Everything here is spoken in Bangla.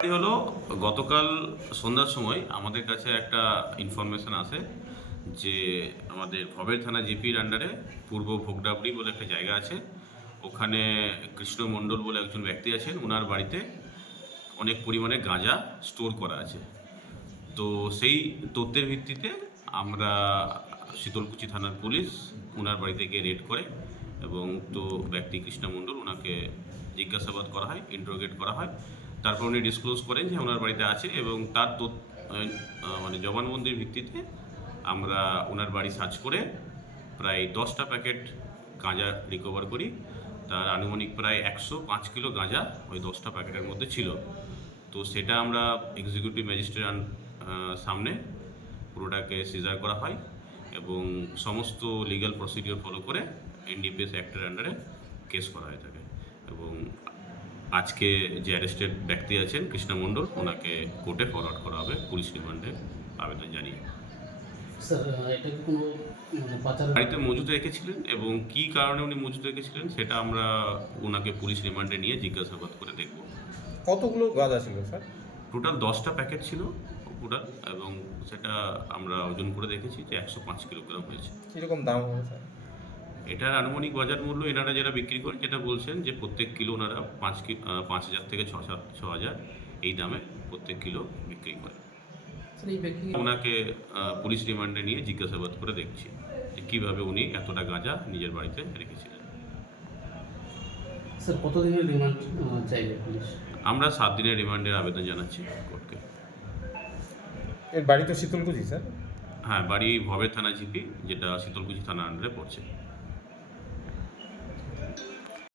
হলো, গতকাল সন্ধ্যার সময় আমাদের কাছে একটা ইনফরমেশন আসে যে আমাদের ভবের থানা জিপির আন্ডারে পূর্ব ভোগডাবড়ি বলে একটা জায়গা আছে। ওখানে কৃষ্ণ মণ্ডল বলে একজন ব্যক্তি আছেন ওনার বাড়িতে অনেক পরিমাণে গাঁজা স্টোর করা আছে। তো সেই তথ্যের ভিত্তিতে আমরা শীতলকুচি থানার পুলিশ ওনার বাড়িতে গিয়ে রেড করে এবং তো ব্যক্তি কৃষ্ণা মণ্ডল ওনাকে জিজ্ঞাসাবাদ করা হয় ইন্টারোগেট করা হয়। তারপর উনি ডিসক্লোজ করেন যে ওনার বাড়িতে আছে এবং তার মানে জবানবন্দির ভিত্তিতে আমরা ওনার বাড়ি সার্চ করে প্রায় দশটা প্যাকেট গাঁজা রিকভার করি। তার আনুমানিক প্রায় একশো পাঁচ কিলো গাঁজা ওই দশটা প্যাকেটের মধ্যে ছিল। তো সেটা আমরা এক্সিকিউটিভ ম্যাজিস্ট্রেট সামনে পুরোটাকে সিজার করা হয় এবং সমস্ত লিগ্যাল প্রসিডিওর ফলো করে এনডিপিএস অ্যাক্টের আন্ডারে কেস করা হয়ে থাকে এবং আজকে যে অ্যারেস্টেড ব্যক্তি আছেন কৃষ্ণা মণ্ডল ওনাকে কোর্টে ফরওয়ার্ড করা হবে পুলিশ রিমান্ডে আবেদন জানিয়ে। স্যার এটা কি কোনো মানে পাচার বাড়িতে মজুত রেখেছিলেন এবং কী কারণে উনি মজুত রেখেছিলেন সেটা আমরা ওনাকে পুলিশ রিমান্ডে নিয়ে জিজ্ঞাসাবাদ করে দেখব। কতগুলো গাঁজা ছিল স্যার? টোটাল দশটা প্যাকেট ছিল পুরা এবং সেটা আমরা ওজন করে দেখেছি যে একশো পাঁচ কিলোগ্রাম হয়েছে। কীরকম দাম হবে স্যার? এটার আনুমানিক বাজার মূল্য এনারা যারা বিক্রি করেন যেটা বলছেন যে প্রত্যেক কিলো ওনারা পাঁচ কি পাঁচ হাজার থেকে ছ ছ হাজার এই দামে প্রত্যেক কিলো বিক্রি করে। স্যার এই ব্যক্তি ওনাকে পুলিশ রিমান্ডে নিয়ে জিজ্ঞাসাবাদ করে দেখছি যে কীভাবে উনি এতটা গাঁজা নিজের বাড়িতে রেখেছিলেন। স্যার কতদিনের রিমান্ড চাইবে পুলিশ? আমরা সাত দিনের রিমান্ডের আবেদন জানাচ্ছি কোর্টকে। এর বাড়ি তো শীতলকুচি স্যার? হ্যাঁ বাড়ি ভবের থানা জিপি যেটা শীতলকুচি থানা আন্ডারে পড়ছে।